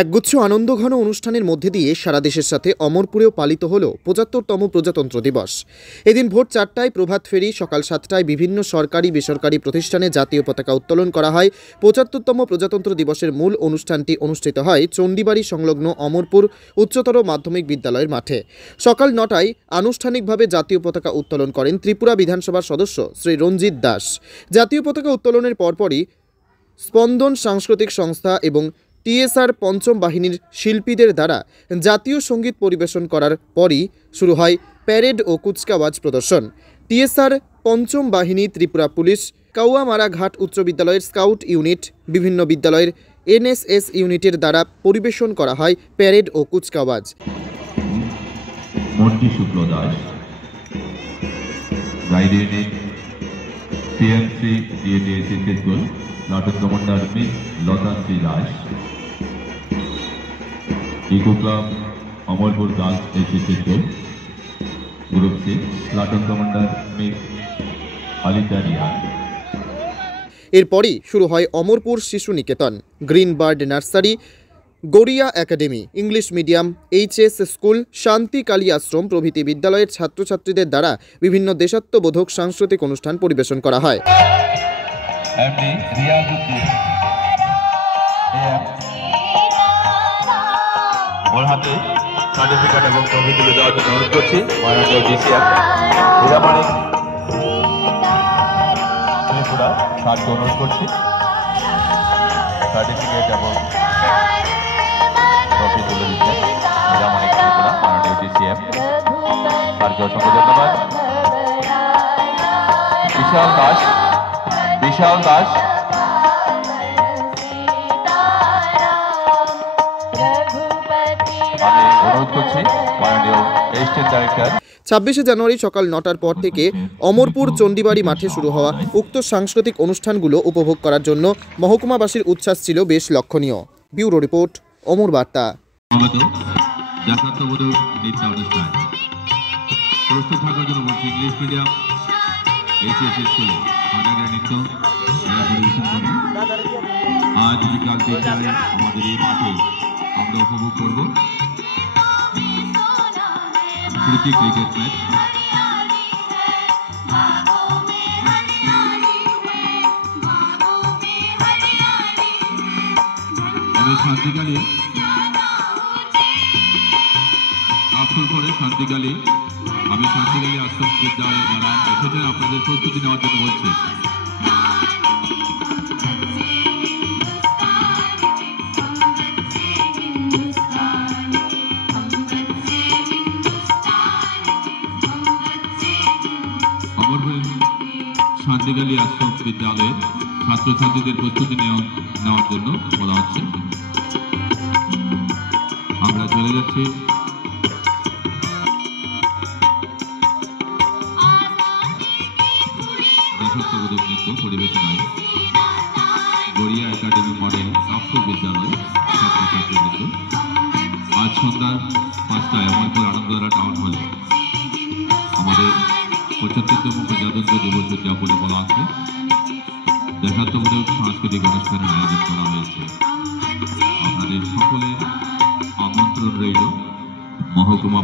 একগুচ্ছ আনন্দঘন অনুষ্ঠানের মধ্যে দিয়ে সারা দেশের সাথে অমরপুরেও পালিত হল ৭৫তম প্রজাতন্ত্র দিবস। এদিন ভোর ৪টায় প্রভাত ফেরি, সকাল ৭টায় বিভিন্ন সরকারি বেসরকারি প্রতিষ্ঠানে জাতীয় পতাকা উত্তোলন করা হয়। ৭৫তম প্রজাতন্ত্র দিবসের মূল অনুষ্ঠানটি অনুষ্ঠিত হয় চণ্ডীবাড়ি সংলগ্ন অমরপুর উচ্চতর মাধ্যমিক বিদ্যালয়ের মাঠে। সকাল ৯টায় আনুষ্ঠানিকভাবে জাতীয় পতাকা উত্তোলন করেন ত্রিপুরা বিধানসভার সদস্য শ্রী রঞ্জিত দাস। জাতীয় পতাকা উত্তোলনের পরপরই স্পন্দন সাংস্কৃতিক সংস্থা এবং টিএসআর পঞ্চম বাহিনীর শিল্পীদের দ্বারা জাতীয় সঙ্গীত পরিবেশন করার পরই শুরু হয় প্যারেড ও কুচকাওয়াজ প্রদর্শন। টিএসআর পঞ্চম বাহিনী, ত্রিপুরা পুলিশ, কাউয়ামারা ঘাট উচ্চ বিদ্যালয়ের স্কাউট ইউনিট, বিভিন্ন বিদ্যালয়ের এনএসএস ইউনিটের দ্বারা পরিবেশন করা হয় প্যারেড ও কুচকাওয়াজ। Platoon commander miss Latashri Das, eco club Amarpur girls SSC school group 6, platoon commander miss Alita Riyan. এরপরই শুরু হয় Amarpur Shishu Niketan, green bird nursery, Garia academy, English medium, HS school, Shanti Kali আশ্রম প্রভৃতি বিদ্যালয়ের ছাত্রছাত্রীদের দ্বারা বিভিন্ন দেশাত্মবোধক সাংস্কৃতিক অনুষ্ঠান পরিবেশন করা হয়। এমডি রিয়াজউদ্দিন ওর হাতে সার্টিফিকেট এবং ট্রফি তুলে দেওয়ার জন্য অনুরোধ করছি। মাননীয় ডিসিএম হীরামানিক ত্রিপুরা স্যারকে অনুরোধ করছি সার্টিফিকেট এবং ট্রফি তুলে দিচ্ছেন। হীরামানিক ত্রিপুরা মাননীয় ডিসিএম স্যারকে অসংখ্য ধন্যবাদ। বিশাল দাস আমি অনুরোধ করছি মাননীয় স্টেট ডাইরেক্টর। ২৬শে জানুয়ারি সকাল ৯টার পর থেকে অমরপুর চণ্ডীবাড়ি মাঠে শুরু হওয়া উক্ত সাংস্কৃতিক অনুষ্ঠানগুলো উপভোগ করার জন্য মহকুমাবাসীর উচ্ছ্বাস ছিল বেশ লক্ষণীয়। ব্যুরো রিপোর্ট, অমর বার্তা। প্রস্তুত থাকার জন্য বলছি ইংলিশ মিডিয়াম এইচএসসি স্কুলে নৃত্য পরিবেশন করি। আজ বিকাল ৩টায় আমাদের এই মাঠে আমরা উপভোগ করব ক্রিকেট ম্যাচ। আমি শান্তিকালী আশ্রম করে শান্তিকালী আশ্রম বিদ্যালয়ে যারা এসেছেন আপনাদের প্রস্তুতি নেওয়ার জন্য বলছি। শান্তিকালী আশ্রম বিদ্যালয়ের ছাত্রছাত্রীদের প্রস্তুতি নেওয়ার জন্য বলা হচ্ছে। আমরা চলে যাচ্ছি দেশাত্মবোধক নৃত্য পরিবেশনায় গড়িয়া একাডেমি মডেল নফর বিদ্যালয় ছাত্রছাত্রীবৃন্দ। আজ সন্ধ্যা ৫টায় অমরপুর আনন্দধারা টাউন হলে আমাদের ৭৫তম প্রজাতন্ত্র দিবস উদযাপনে বলা আছে দেশাত্মবোধক সাংস্কৃতিক অনুষ্ঠানের আয়োজন করা হয়েছে। আপনাদের সকলের আমন্ত্রণ রইল মহকুমা